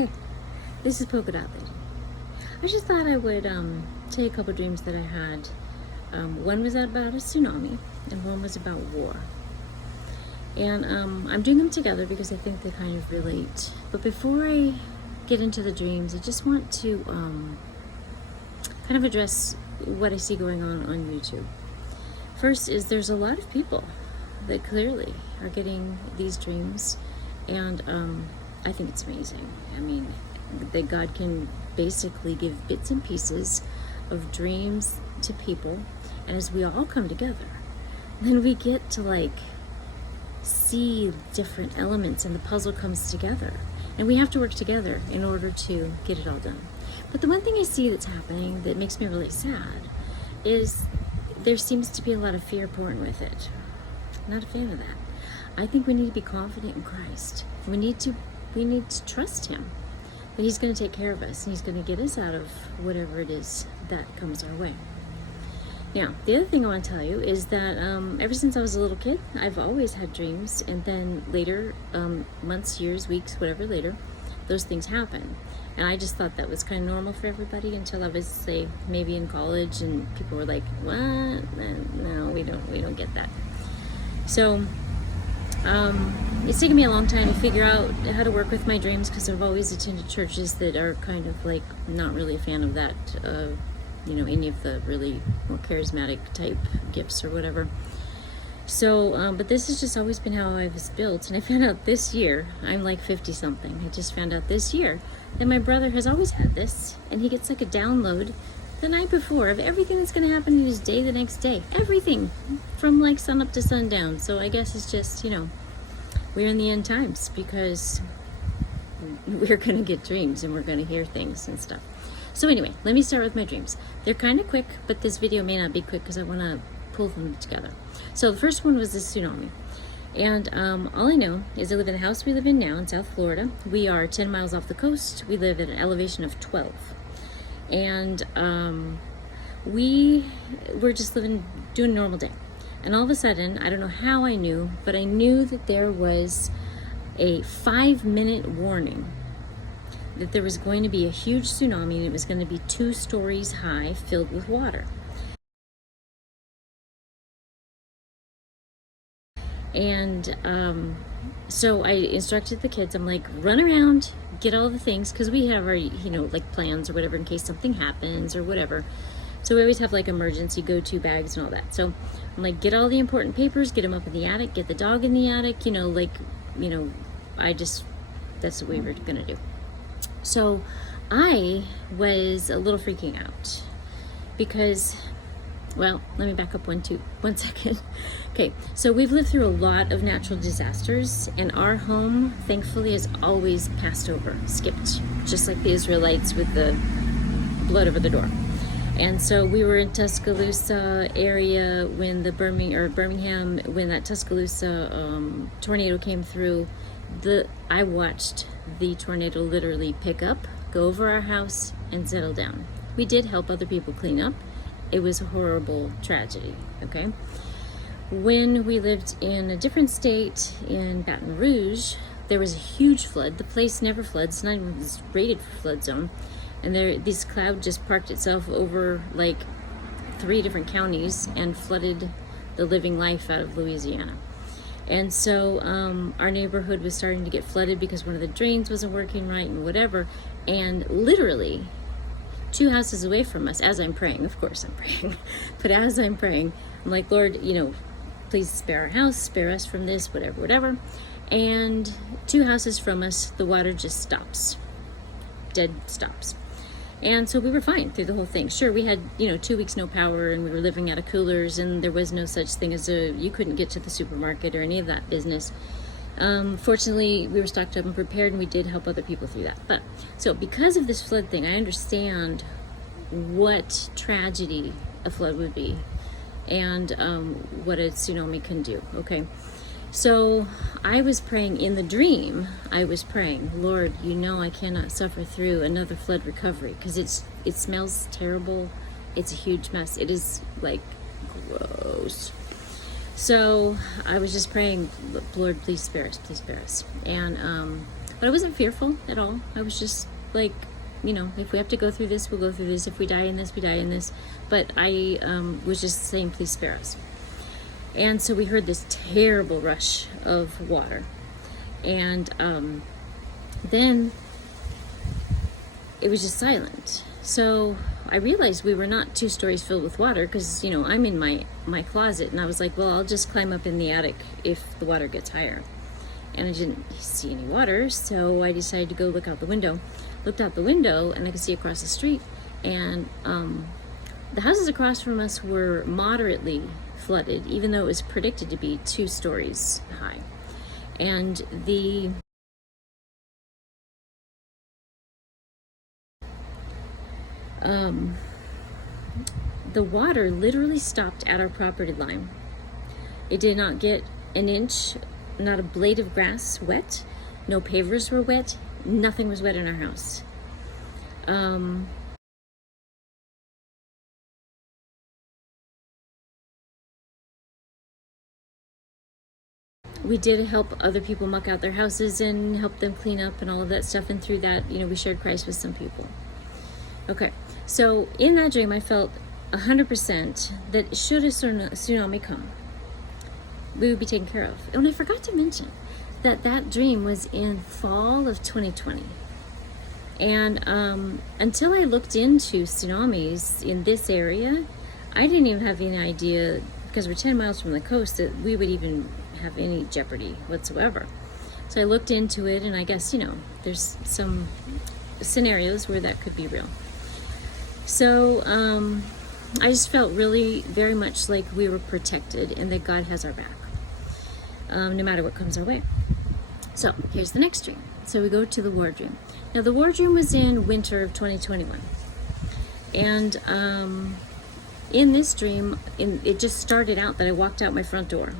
Hey, this is Polka Dot Lady. I just thought I would tell you a couple dreams that I had. One was about a tsunami, and one was about war. And I'm doing them together because I think they kind of relate. But before I get into the dreams, I just want to kind of address what I see going on YouTube. First is there's a lot of people that clearly are getting these dreams, and I think it's amazing. I mean, that God can basically give bits and pieces of dreams to people, and as we all come together, then we get to see different elements and the puzzle comes together, and we have to work together in order to get it all done. But the one thing I see that's happening that makes me really sad is there seems to be a lot of fear porn with it. I'm not a fan of that. I think we need to be confident in Christ. We need to trust Him, that He's going to take care of us and He's going to get us out of whatever it is that comes our way. Now, the other thing I want to tell you is that ever since I was a little kid, I've always had dreams, and then later, months, years, weeks, whatever later, those things happen. And I just thought that was kind of normal for everybody until I was, say, maybe in college, and people were like, "What? No, we don't get that." So it's taken me a long time to figure out how to work with my dreams, because I've always attended churches that are kind of not really a fan of that, any of the really more charismatic type gifts or whatever. So, but this has just always been how I was built. And I found out this year, I'm 50 something. I just found out this year that my brother has always had this, and he gets a download the night before of everything that's going to happen in his day the next day. Everything from sun up to sundown. So I guess it's just, we're in the end times, because we're going to get dreams and we're going to hear things and stuff. So anyway, let me start with my dreams. They're kind of quick, but this video may not be quick because I want to pull them together. So the first one was the tsunami. And all I know is I live in the house we live in now in South Florida. We are 10 miles off the coast. We live at an elevation of 12. And we were just doing a normal day. And all of a sudden, I don't know how I knew, but I knew that there was a 5-minute warning that there was going to be a huge tsunami, and it was going to be 2 stories high, filled with water. And so I instructed the kids, I'm like, run around, get all the things, because we have already, plans or whatever in case something happens or whatever. So we always have emergency go-to bags and all that. So I'm like, get all the important papers, get them up in the attic, get the dog in the attic, that's what we were gonna do. So I was a little freaking out because, well, let me back up one second. Okay, so we've lived through a lot of natural disasters, and our home, thankfully, has always passed over, skipped, just like the Israelites with the blood over the door. And so we were in Tuscaloosa area when Birmingham, when that Tuscaloosa tornado came through. I watched the tornado literally pick up, go over our house, and settle down. We did help other people clean up. It was a horrible tragedy, okay? When we lived in a different state in Baton Rouge, there was a huge flood. The place never floods, it's not even rated for flood zone. And this cloud just parked itself over 3 different counties and flooded the living life out of Louisiana. And so our neighborhood was starting to get flooded because one of the drains wasn't working right and whatever. And literally 2 houses away from us, as I'm praying, of course I'm praying, but as I'm praying, I'm like, Lord, please spare our house, spare us from this, whatever. And 2 houses from us, the water just stops, dead stops. And so we were fine through the whole thing. Sure, we had, 2 weeks no power, and we were living out of coolers, and there was no such thing as you couldn't get to the supermarket or any of that business. Fortunately, we were stocked up and prepared, and we did help other people through that. But so because of this flood thing, I understand what tragedy a flood would be, and what a tsunami can do, okay? So I was praying in the dream, Lord, I cannot suffer through another flood recovery, because it smells terrible. It's a huge mess. It is gross. So I was just praying, Lord, please spare us, please spare us. And But I wasn't fearful at all. I was just like, if we have to go through this, we'll go through this. If we die in this, we die in this. But I was just saying, please spare us. And so we heard this terrible rush of water. And then it was just silent. So I realized we were not 2 stories filled with water, because, I'm in my closet, and I was like, well, I'll just climb up in the attic if the water gets higher. And I didn't see any water, so I decided to go look out the window. Looked out the window, and I could see across the street, and the houses across from us were moderately flooded, even though it was predicted to be 2 stories high. And the water literally stopped at our property line. It did not get an inch, not a blade of grass wet, no pavers were wet, nothing was wet in our house. We did help other people muck out their houses and help them clean up and all of that stuff, and through that, we shared Christ with some people. Okay, so in that dream, I felt 100% that should a tsunami come, we would be taken care of. And I forgot to mention that dream was in fall of 2020. And until I looked into tsunamis in this area, I didn't even have any idea, because we're 10 miles from the coast, that we would even have any jeopardy whatsoever. So I looked into it, and I guess, there's some scenarios where that could be real. So I just felt really very much like we were protected and that God has our back, no matter what comes our way. So here's the next dream. So we go to the war dream. Now the war dream was in winter of 2021. And in this dream, it just started out that I walked out my front door.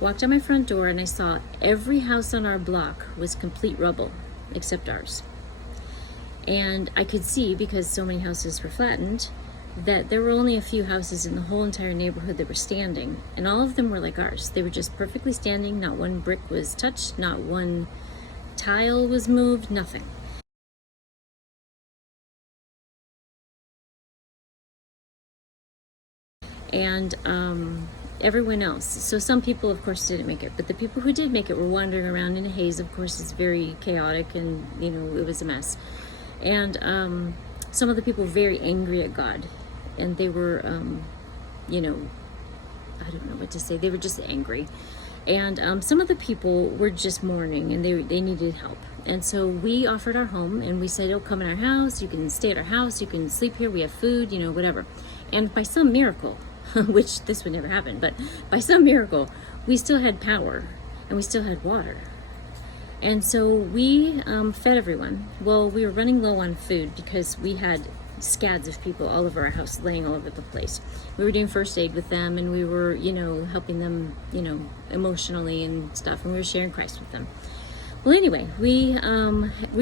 And I saw every house on our block was complete rubble, except ours. And I could see, because so many houses were flattened, that there were only a few houses in the whole entire neighborhood that were standing, and all of them were like ours. They were just perfectly standing. Not one brick was touched, not one tile was moved, nothing. And everyone else, so some people of course didn't make it, but the people who did make it were wandering around in a haze. Of course, it's very chaotic, and it was a mess. And some of the people were very angry at God, and they were I don't know what to say, they were just angry. And some of the people were just mourning, and they needed help. And so we offered our home, and we said, come in our house, you can stay at our house, you can sleep here, we have food, whatever. And by some miracle, which this would never happen, but by some miracle, we still had power, and we still had water. And so we fed everyone. Well, we were running low on food because we had scads of people all over our house, laying all over the place. We were doing first aid with them, and we were, helping them, emotionally and stuff, and we were sharing Christ with them. Well, anyway, we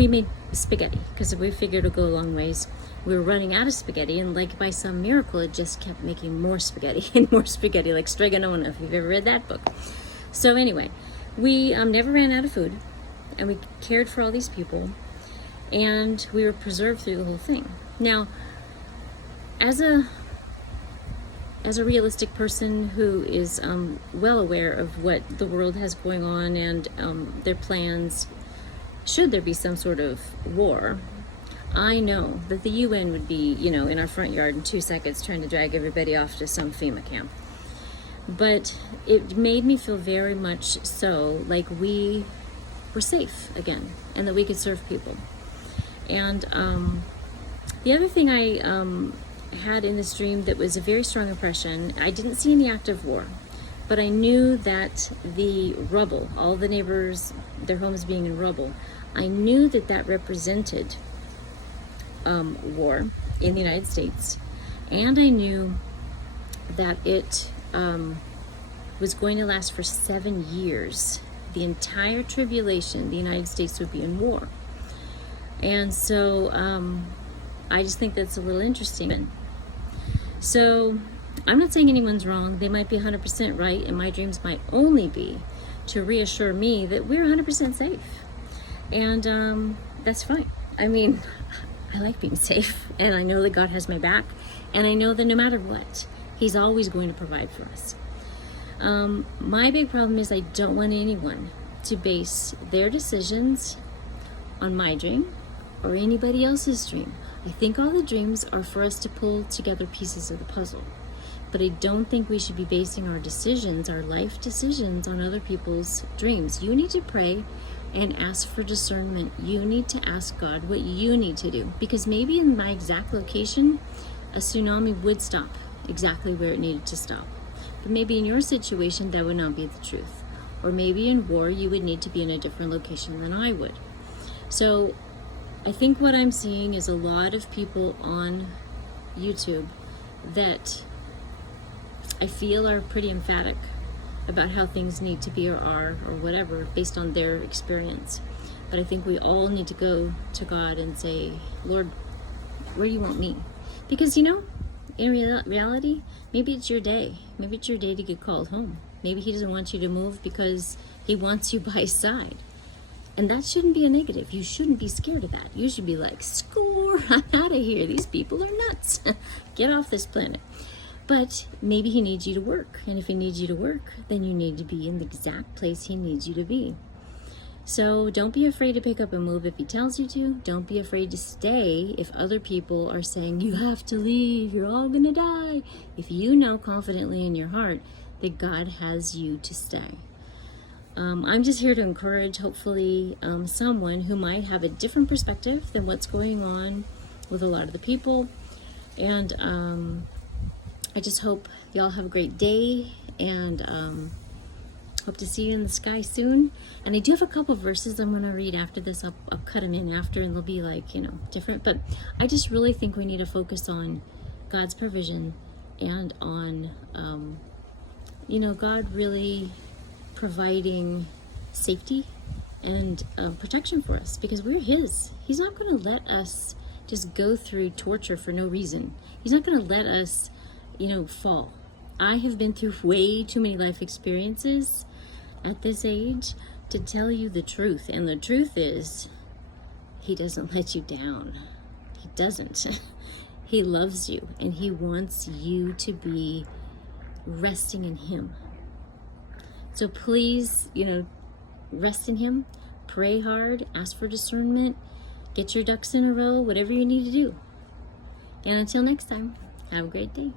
made spaghetti, because we figured it'd go a long ways. We were running out of spaghetti, and like by some miracle, it just kept making more spaghetti and more spaghetti, like Stregonona, if you've ever read that book. So anyway, we never ran out of food, and we cared for all these people, and we were preserved through the whole thing. Now, as a realistic person who is well aware of what the world has going on and their plans, should there be some sort of war, I know that the UN would be, in our front yard in 2 seconds trying to drag everybody off to some FEMA camp. But it made me feel very much so like we were safe again, and that we could serve people. And the other thing I had in this dream that was a very strong impression, I didn't see any active war, but I knew that the rubble, all the neighbors, their homes being in rubble, I knew that represented war in the United States, and I knew that it was going to last for 7 years. The entire tribulation, the United States would be in war. And so I just think that's a little interesting. So I'm not saying anyone's wrong. They might be 100% right, and my dreams might only be to reassure me that we're 100% safe. And that's fine. I mean, I like being safe, and I know that God has my back, and I know that no matter what, He's always going to provide for us. My big problem is I don't want anyone to base their decisions on my dream or anybody else's dream. I think all the dreams are for us to pull together pieces of the puzzle. But I don't think we should be basing our decisions, our life decisions, on other people's dreams. You need to pray and ask for discernment. You need to ask God what you need to do. Because maybe in my exact location, a tsunami would stop exactly where it needed to stop. But maybe in your situation, that would not be the truth. Or maybe in war, you would need to be in a different location than I would. So I think what I'm seeing is a lot of people on YouTube that I feel are pretty emphatic about how things need to be or are or whatever based on their experience. But I think we all need to go to God and say, Lord, where do you want me? Because, in reality, maybe it's your day. Maybe it's your day to get called home. Maybe He doesn't want you to move because He wants you by His side. And that shouldn't be a negative. You shouldn't be scared of that. You should be like, score, I'm out of here. These people are nuts. Get off this planet. But maybe He needs you to work. And if He needs you to work, then you need to be in the exact place He needs you to be. So don't be afraid to pick up and move if He tells you to. Don't be afraid to stay if other people are saying, you have to leave, you're all gonna die. If you know confidently in your heart that God has you to stay. I'm just here to encourage, hopefully, someone who might have a different perspective than what's going on with a lot of the people. And I just hope y'all have a great day, and hope to see you in the sky soon. And I do have a couple verses I'm going to read after this. I'll cut them in after, and they'll be like, different. But I just really think we need to focus on God's provision and on, God really providing safety and protection for us, because we're His. He's not going to let us just go through torture for no reason. He's not going to let us, fall. I have been through way too many life experiences at this age to tell you the truth. And the truth is, He doesn't let you down. He doesn't. He loves you, and He wants you to be resting in Him. So please, rest in Him, pray hard, ask for discernment, get your ducks in a row, whatever you need to do. And until next time, have a great day.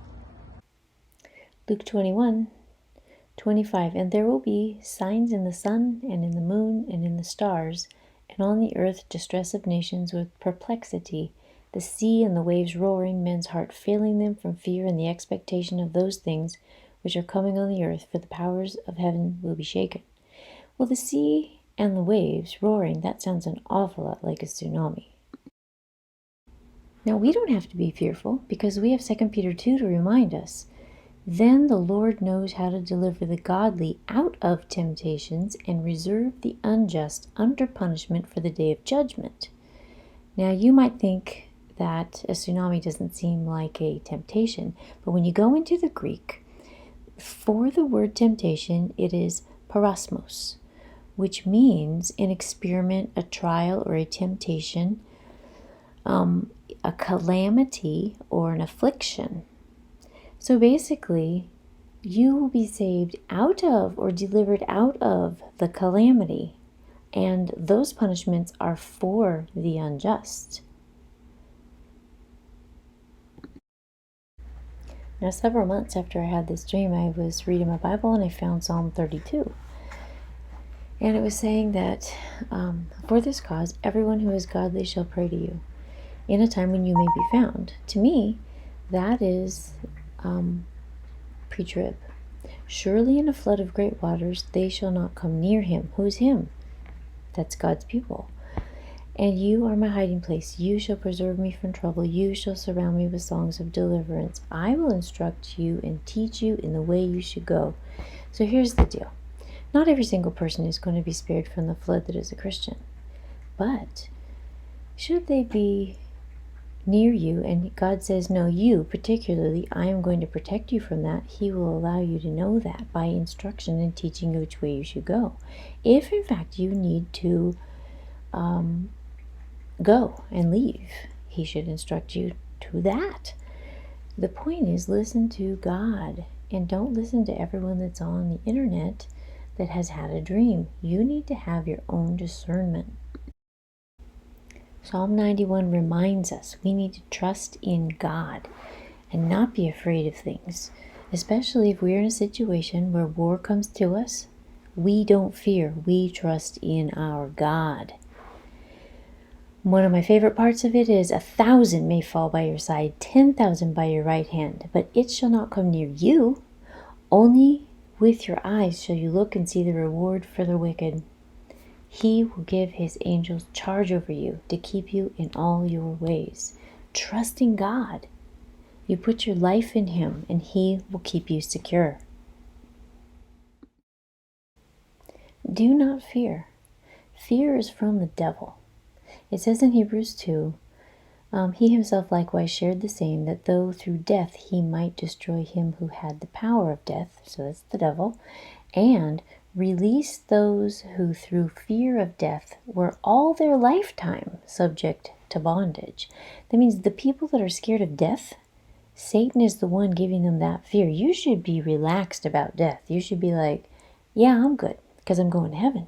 Luke 21:25, and there will be signs in the sun and in the moon and in the stars, and on the earth distress of nations with perplexity, the sea and the waves roaring, men's heart failing them from fear and the expectation of those things which are coming on the earth, for the powers of heaven will be shaken. Well, the sea and the waves roaring, that sounds an awful lot like a tsunami. Now, we don't have to be fearful, because we have 2 Peter 2 to remind us. Then the Lord knows how to deliver the godly out of temptations and reserve the unjust under punishment for the day of judgment. Now, you might think that a tsunami doesn't seem like a temptation, but when you go into the Greek, for the word temptation, it is parasmos, which means an experiment, a trial, or a temptation, a calamity, or an affliction. So basically, you will be saved out of or delivered out of the calamity, and those punishments are for the unjust. Now, several months after I had this dream, I was reading my Bible and I found Psalm 32. And it was saying that, for this cause, everyone who is godly shall pray to you in a time when you may be found. To me, that is pre-trib. Surely in a flood of great waters, they shall not come near him. Who's him? That's God's people. And you are my hiding place. You shall preserve me from trouble. You shall surround me with songs of deliverance. I will instruct you and teach you in the way you should go. So here's the deal. Not every single person is going to be spared from the flood that is a Christian. But should they be near you, and God says, no, you particularly, I am going to protect you from that, He will allow you to know that by instruction and teaching you which way you should go. If in fact you need to go and leave. He should instruct you to that. The point is, listen to God and don't listen to everyone that's on the internet that has had a dream. You need to have your own discernment. Psalm 91 reminds us we need to trust in God and not be afraid of things, especially if we're in a situation where war comes to us. We don't fear, we trust in our God. One of my favorite parts of it is 1,000 may fall by your side, 10,000 by your right hand, but it shall not come near you. Only with your eyes shall you look and see the reward for the wicked. He will give his angels charge over you to keep you in all your ways. Trust in God. You put your life in him and he will keep you secure. Do not fear. Fear is from the devil. It says in Hebrews 2, he himself likewise shared the same, that though through death he might destroy him who had the power of death, so that's the devil, and release those who through fear of death were all their lifetime subject to bondage. That means the people that are scared of death, Satan is the one giving them that fear. You should be relaxed about death. You should be like, yeah, I'm good because I'm going to heaven.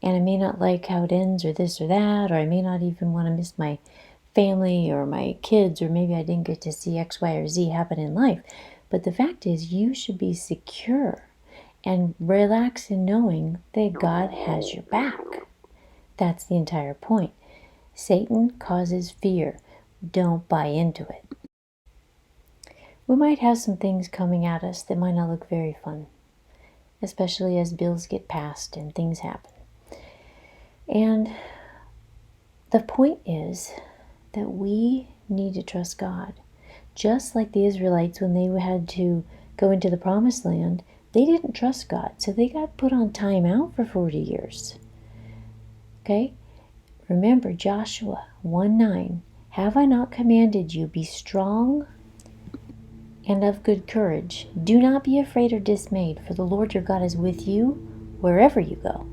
And I may not like how it ends or this or that, or I may not even want to miss my family or my kids, or maybe I didn't get to see X, Y, or Z happen in life. But the fact is, you should be secure and relax in knowing that God has your back. That's the entire point. Satan causes fear. Don't buy into it. We might have some things coming at us that might not look very fun, especially as bills get passed and things happen. And the point is that we need to trust God. Just like the Israelites, when they had to go into the promised land, they didn't trust God, so they got put on time out for 40 years. Okay? Remember Joshua 1:9, have I not commanded you, be strong and of good courage. Do not be afraid or dismayed, for the Lord your God is with you wherever you go.